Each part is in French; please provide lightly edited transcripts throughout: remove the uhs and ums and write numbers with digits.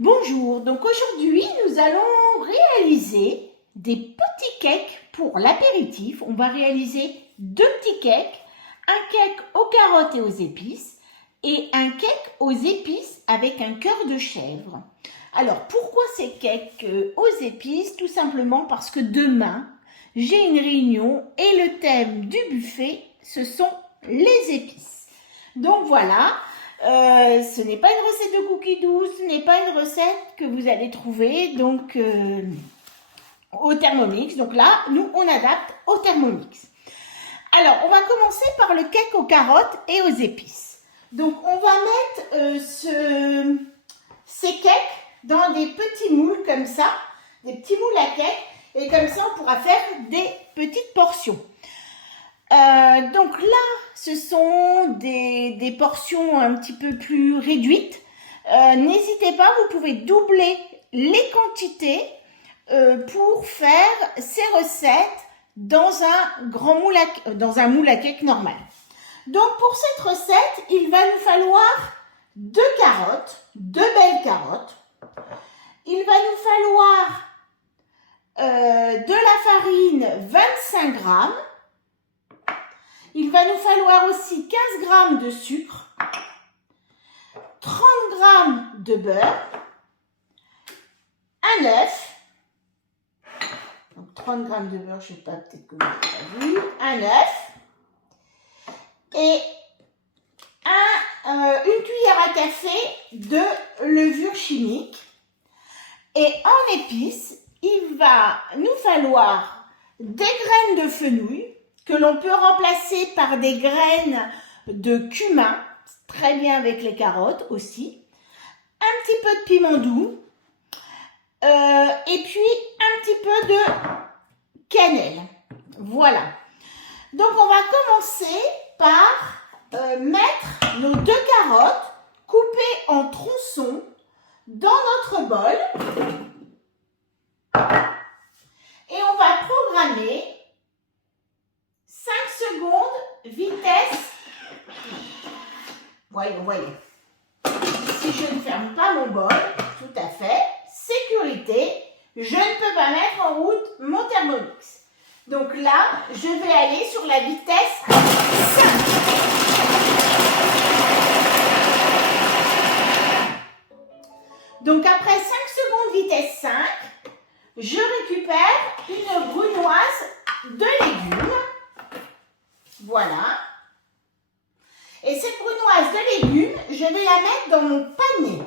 Bonjour, donc aujourd'hui nous allons réaliser des petits cakes pour l'apéritif. On va réaliser deux petits cakes, un cake aux carottes et aux épices et un cake aux épices avec un cœur de chèvre. Alors pourquoi ces cakes aux épices? Tout simplement parce que demain j'ai une réunion et le thème du buffet ce sont les épices. Donc voilà. Ce n'est pas une recette de cookies doux, ce n'est pas une recette que vous allez trouver donc au Thermomix. Donc là, nous, on adapte au Thermomix. Alors, on va commencer par le cake aux carottes et aux épices. Donc, on va mettre ces cakes dans des petits moules comme ça, des petits moules à cake, et comme ça, on pourra faire des petites portions. Donc là, ce sont des portions un petit peu plus réduites. N'hésitez pas, vous pouvez doubler les quantités pour faire ces recettes dans un moule à cake normal. Donc pour cette recette, il va nous falloir 2 carottes, 2 belles carottes. Il va nous falloir de la farine 25 grammes. Il va nous falloir aussi 15 grammes de sucre, 30 grammes de beurre, un œuf, donc 30 grammes de beurre, je ne sais pas, peut-être que vous n'avez pas vu, un œuf, et une cuillère à café de levure chimique. Et en épices, il va nous falloir des graines de fenouil, que l'on peut remplacer par des graines de cumin, très bien avec les carottes aussi, un petit peu de piment doux, et puis un petit peu de cannelle. Voilà. Donc on va commencer par mettre nos 2 carottes coupées en tronçons dans notre bol. Et on va programmer 5 secondes, vitesse. Voyons. Si je ne ferme pas mon bol, tout à fait, sécurité, je ne peux pas mettre en route mon Thermomix. Donc là, je vais aller sur la vitesse 5. Donc après 5 secondes, vitesse 5, je récupère une brunoise de légumes. Voilà. Et cette brunoise de légumes, je vais la mettre dans mon panier.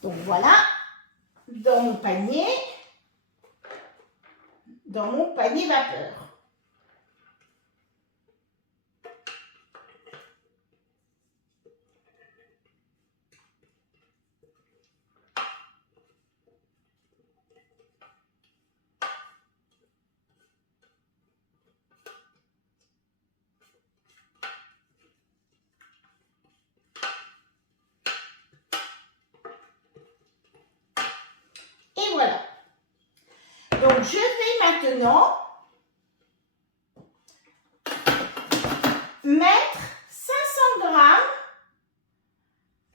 Donc voilà, dans mon panier vapeur. Et voilà. Donc, je vais maintenant mettre 500 grammes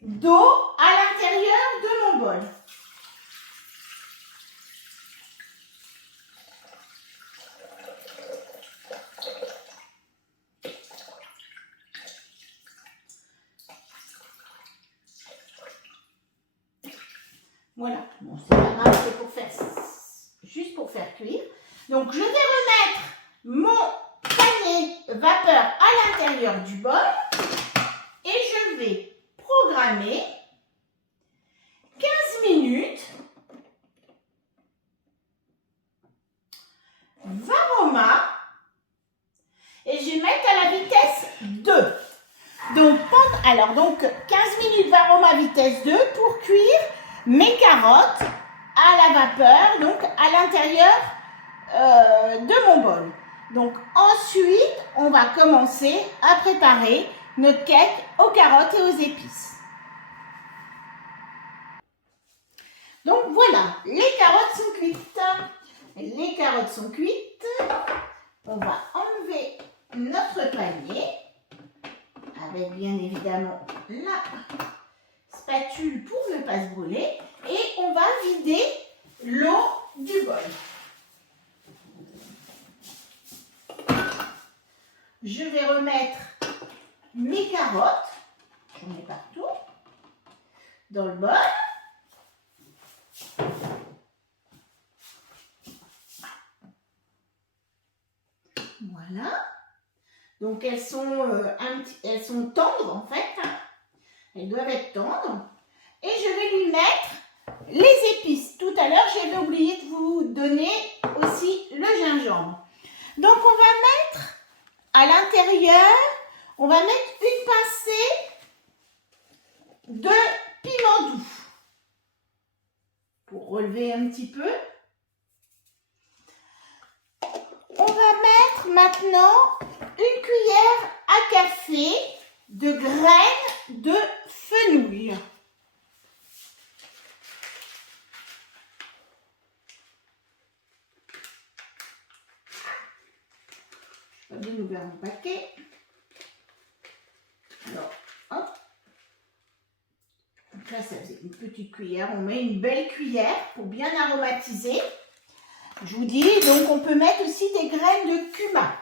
d'eau à l'intérieur de mon bol. Voilà, bon, c'est pas grave, c'est juste pour faire cuire. Donc, je vais remettre mon panier vapeur à l'intérieur du bol et je vais programmer 15 minutes. Varoma. Et je vais mettre à la vitesse 2. Donc, 15 minutes Varoma vitesse 2 pour cuire mes carottes à la vapeur, donc à l'intérieur de mon bol. Donc ensuite, on va commencer à préparer notre cake aux carottes et aux épices. Donc voilà, les carottes sont cuites. Les carottes sont cuites. on va enlever notre panier avec bien évidemment la spatule pour ne pas se brûler et on va vider l'eau du bol. Je vais remettre mes carottes, j'en mets partout, dans le bol. Voilà. Donc elles sont tendres en fait. Elles doivent être tendres. Et je vais lui mettre les épices. Tout à l'heure, j'avais oublié de vous donner aussi le gingembre. Donc on va mettre à l'intérieur, on va mettre une pincée de piment doux. Pour relever un petit peu. On va mettre maintenant une cuillère à café de graines de fenouil. Je vais bien ouvrir mon paquet. Alors, hop. Donc là, ça faisait une petite cuillère. On met une belle cuillère pour bien aromatiser. Je vous dis, donc on peut mettre aussi des graines de cumin.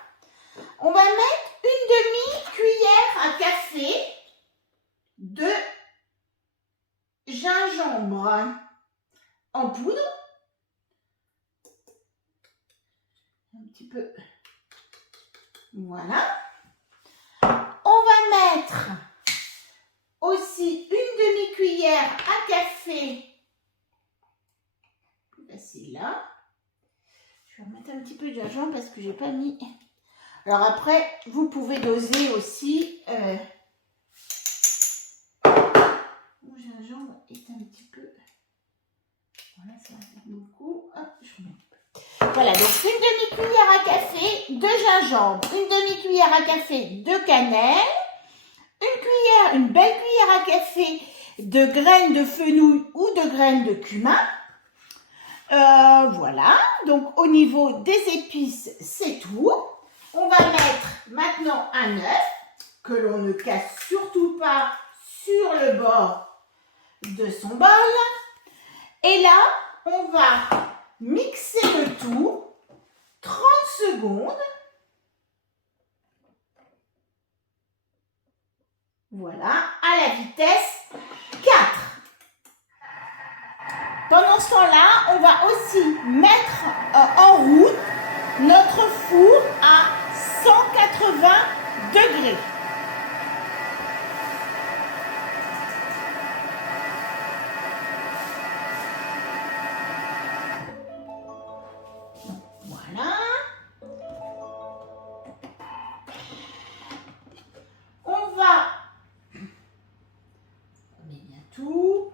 On va mettre une demi-cuillère à café de gingembre en poudre. Un petit peu. Voilà. On va mettre aussi une demi-cuillère à café. Plus facile là. Je vais remettre un petit peu de gingembre parce que j'ai pas mis. Alors après, vous pouvez doser aussi. Mon gingembre est un petit peu. Voilà, ça va faire beaucoup. Hop, je remets. Voilà, donc une demi-cuillère à café de gingembre, une demi-cuillère à café de cannelle, une belle cuillère à café de graines de fenouil ou de graines de cumin. Voilà, donc au niveau des épices, c'est tout. On va mettre maintenant un œuf que l'on ne casse surtout pas sur le bord de son bol. Et là, on va mixer le tout 30 secondes. Voilà, à la vitesse 4. Pendant ce temps-là, on va aussi mettre en route notre four à 180 degrés. Voilà. On met bien tout.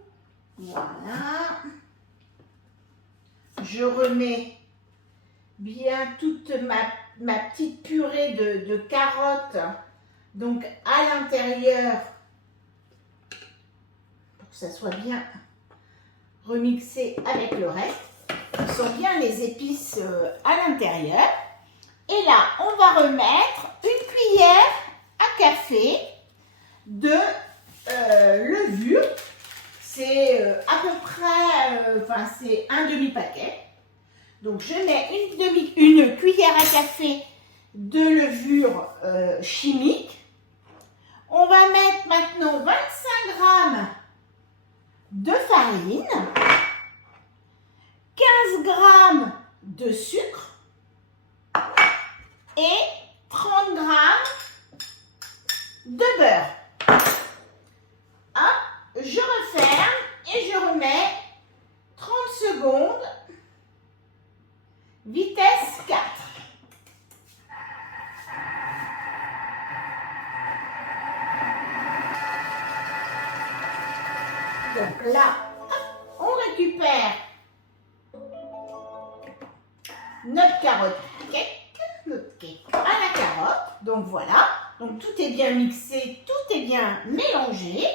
Voilà. Je remets bien toute ma petite purée de carottes donc à l'intérieur pour que ça soit bien remixé avec le reste. On sent bien les épices à l'intérieur. Et là, on va remettre une cuillère à café de levure. C'est à peu près, c'est un demi-paquet. Donc, je mets une cuillère à café de levure chimique. On va mettre maintenant 25 g de farine, 15 g de sucre et 30 g de beurre. Hop, je referme et je remets 30 secondes. Vitesse 4. Donc là, on récupère notre carotte cake, notre cake à la carotte. Donc voilà, donc tout est bien mixé, tout est bien mélangé.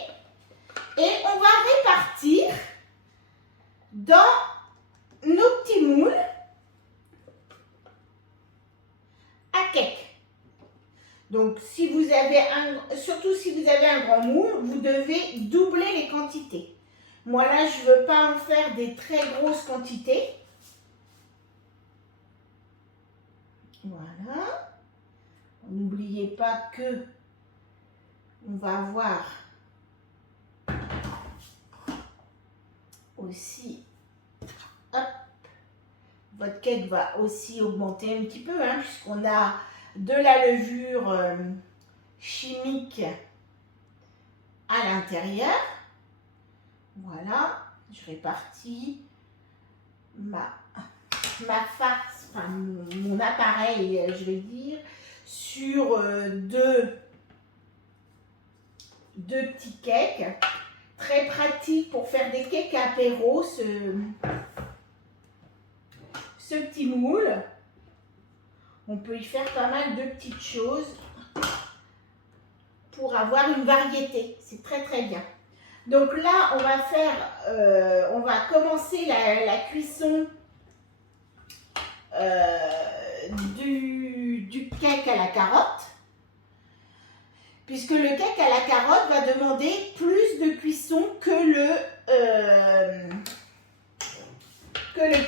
Et on va répartir dans nos petits moules Donc, si vous avez surtout si vous avez un grand moule, vous devez doubler les quantités. Moi, là, je ne veux pas en faire des très grosses quantités. Voilà. N'oubliez pas que on va avoir aussi, hop, votre cake va aussi augmenter un petit peu, hein, puisqu'on a de la levure chimique à l'intérieur. Voilà, je répartis ma farce, enfin mon appareil, je vais dire, sur deux petits cakes. Très pratique pour faire des cakes apéro, ce petit moule. On peut y faire pas mal de petites choses pour avoir une variété. C'est très très bien. Donc là, on va commencer la cuisson du cake à la carotte. Puisque le cake à la carotte va demander plus de cuisson que le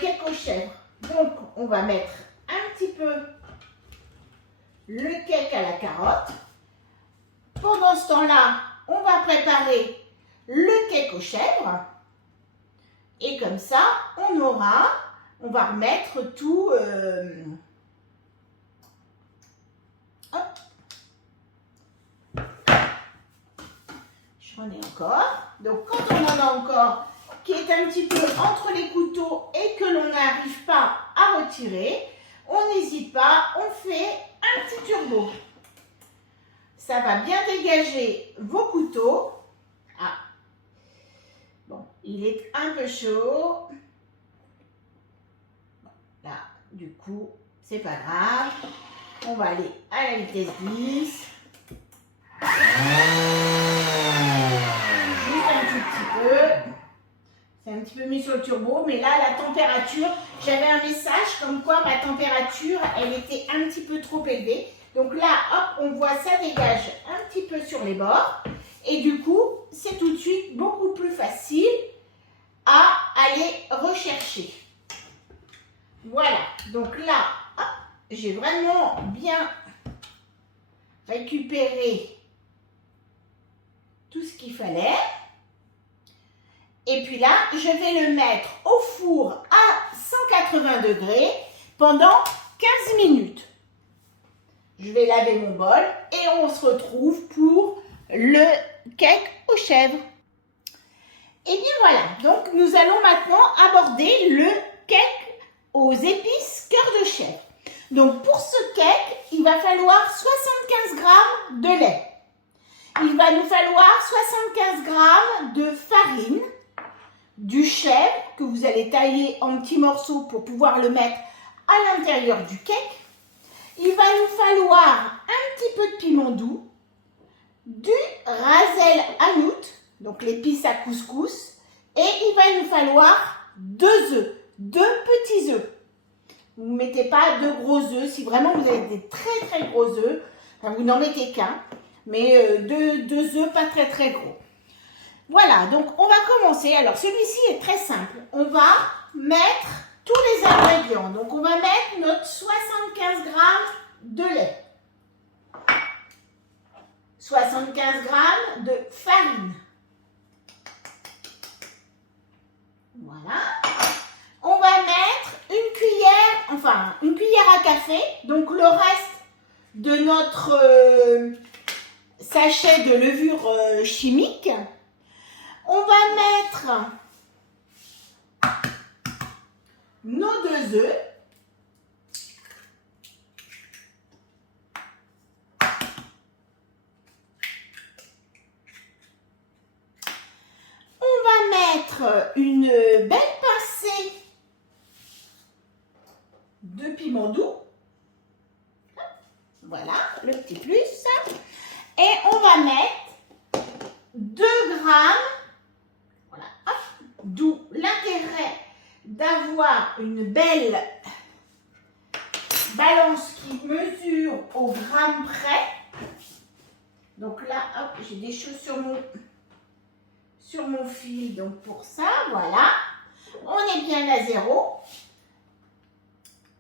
cake aux chèvres. Donc, on va mettre un petit peu le cake à la carotte. Pendant ce temps-là, on va préparer le cake aux chèvres. Et comme ça, on va remettre tout... hop. J'en ai encore. Donc, quand on en a encore qui est un petit peu entre les couteaux et que l'on n'arrive pas à retirer, on n'hésite pas, on fait un petit turbo. Ça va bien dégager vos couteaux. Ah, bon, il est un peu chaud. Là, du coup, c'est pas grave. On va aller à la vitesse 10. Juste un tout petit peu. C'est un petit peu mis sur le turbo, mais là, la température, j'avais un message comme quoi ma température, elle était un petit peu trop élevée. Donc là, hop, on voit ça dégage un petit peu sur les bords. Et du coup, c'est tout de suite beaucoup plus facile à aller rechercher. Voilà, donc là, hop, j'ai vraiment bien récupéré tout ce qu'il fallait. Et puis là, je vais le mettre au four à 180 degrés pendant 15 minutes. Je vais laver mon bol et on se retrouve pour le cake aux chèvres. Et bien voilà, donc nous allons maintenant aborder le cake aux épices cœur de chèvre. Donc pour ce cake, il va falloir 75 g de lait. Il va nous falloir 75 g de farine, du chèvre que vous allez tailler en petits morceaux pour pouvoir le mettre à l'intérieur du cake. Il va nous falloir un petit peu de piment doux, du Ras el Hanout, donc l'épice à couscous, et il va nous falloir 2 œufs, 2 petits œufs. Vous ne mettez pas de gros œufs, si vraiment vous avez des très très gros œufs, enfin, vous n'en mettez qu'un, mais 2 œufs pas très très gros. Voilà, donc on va commencer. Alors celui-ci est très simple. On va mettre tous les ingrédients. Donc on va mettre notre 75 g de lait, 75 g de farine. Voilà. On va mettre une cuillère à café, donc le reste de notre sachet de levure chimique. On va mettre nos 2 œufs. On va mettre une belle pincée de piment doux. Voilà, le petit plus. Et on va mettre 2 grammes. Voilà, hop, d'où l'intérêt d'avoir une belle balance qui mesure au gramme près. Donc là, hop, j'ai des choses sur mon fil. Donc pour ça, voilà. On est bien à 0.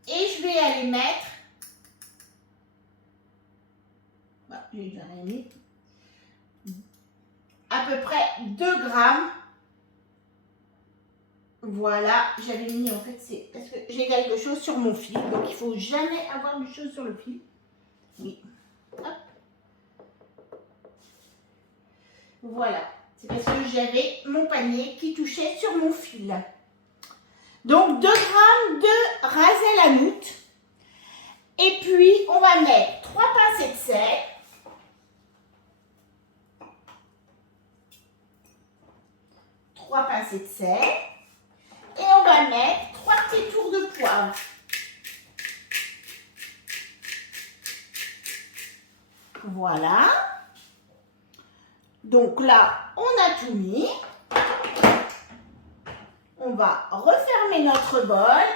Et je vais aller mettre, j'ai déjà mis, à peu près 2 grammes. Voilà, j'avais mis en fait, c'est parce que j'ai quelque chose sur mon fil. Donc il ne faut jamais avoir du chose sur le fil. Oui. Hop. Voilà, c'est parce que j'avais mon panier qui touchait sur mon fil. Donc 2 grammes de Ras El Hanout. Et puis on va mettre 3 pincées de sel. Pincées de sel. Et on va mettre 3 petits tours de poivre. Voilà. Donc là, on a tout mis. On va refermer notre bol.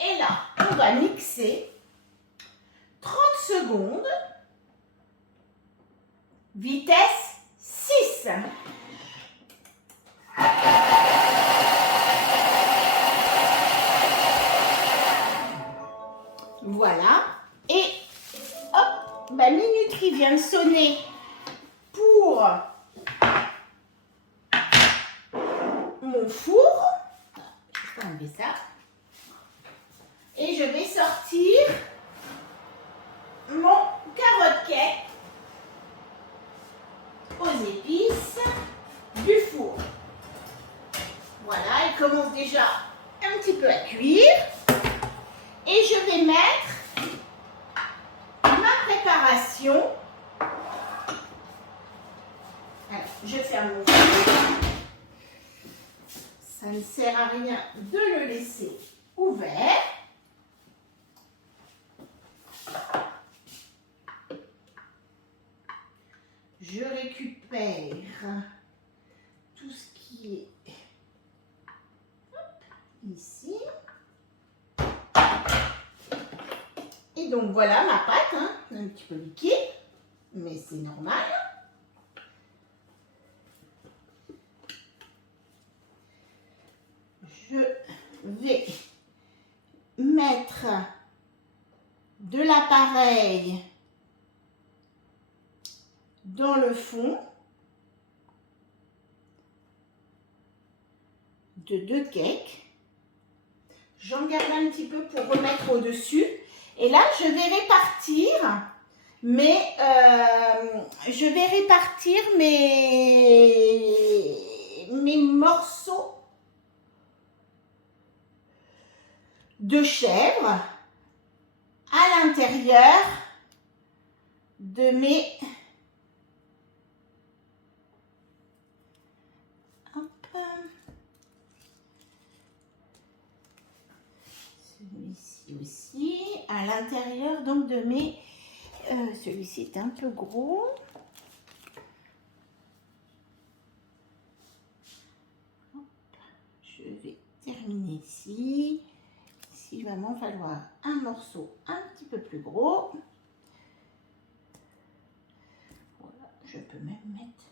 Et là, on va mixer 30 secondes. Vitesse 6. Voilà. Et hop, ma minuterie vient de sonner pour mon four. Je vais enlever ça. Et je vais sortir mon carotte cake aux épices du four. Voilà, il commence déjà un petit peu à cuire. Et je vais mettre ma préparation. Alors, je ferme mon four. Ça ne sert à rien de le laisser ouvert. Je récupère tout ce qui est ici. Et donc voilà ma pâte, hein, un petit peu liquide, mais c'est normal. Je vais mettre de l'appareil dans le fond de 2 cakes. J'en garde un petit peu pour remettre au-dessus. Et là, je vais répartir mes morceaux de chèvre à l'intérieur de mes... Celui-ci aussi, à l'intérieur donc de mes... celui-ci est un peu gros. Hop, je vais terminer ici. Ici, il va m'en falloir un morceau un petit peu plus gros. Voilà, je peux même mettre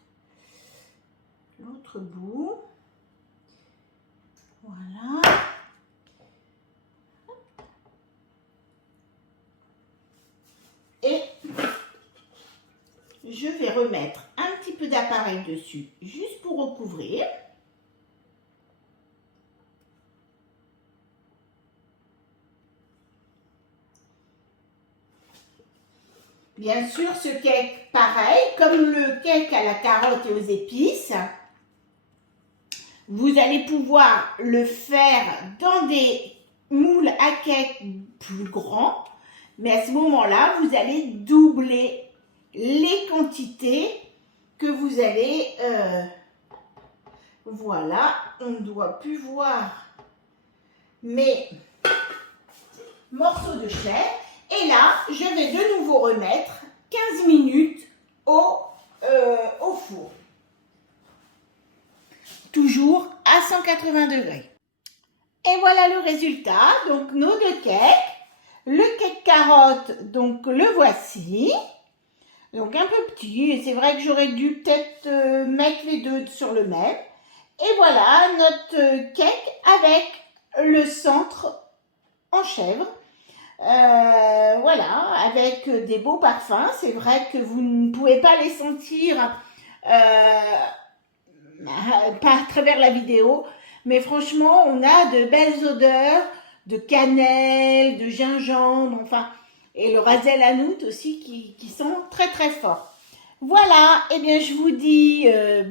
l'autre bout. Voilà. Et je vais remettre un petit peu d'appareil dessus, juste pour recouvrir. Bien sûr, ce cake, pareil, comme le cake à la carotte et aux épices, vous allez pouvoir le faire dans des moules à cake plus grands. Mais à ce moment-là, vous allez doubler les quantités que vous allez... voilà, on ne doit plus voir mes morceaux de chair. Et là, je vais de nouveau remettre 15 minutes au four. Toujours à 180 degrés. Et voilà le résultat. Donc nos 2 cakes. Le cake carotte carotte, donc le voici. Donc un peu petit, et c'est vrai que j'aurais dû peut-être mettre les deux sur le même. Et voilà notre cake avec le centre en chèvre. Voilà, avec des beaux parfums. C'est vrai que vous ne pouvez pas les sentir pas à travers la vidéo, mais franchement, on a de belles odeurs de cannelle, de gingembre, enfin, et le ras el hanout aussi qui sont très très forts. Voilà, et bien je vous dis à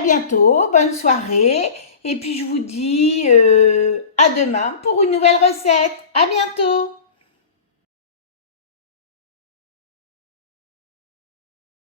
bientôt, bonne soirée, et puis je vous dis à demain pour une nouvelle recette. À bientôt.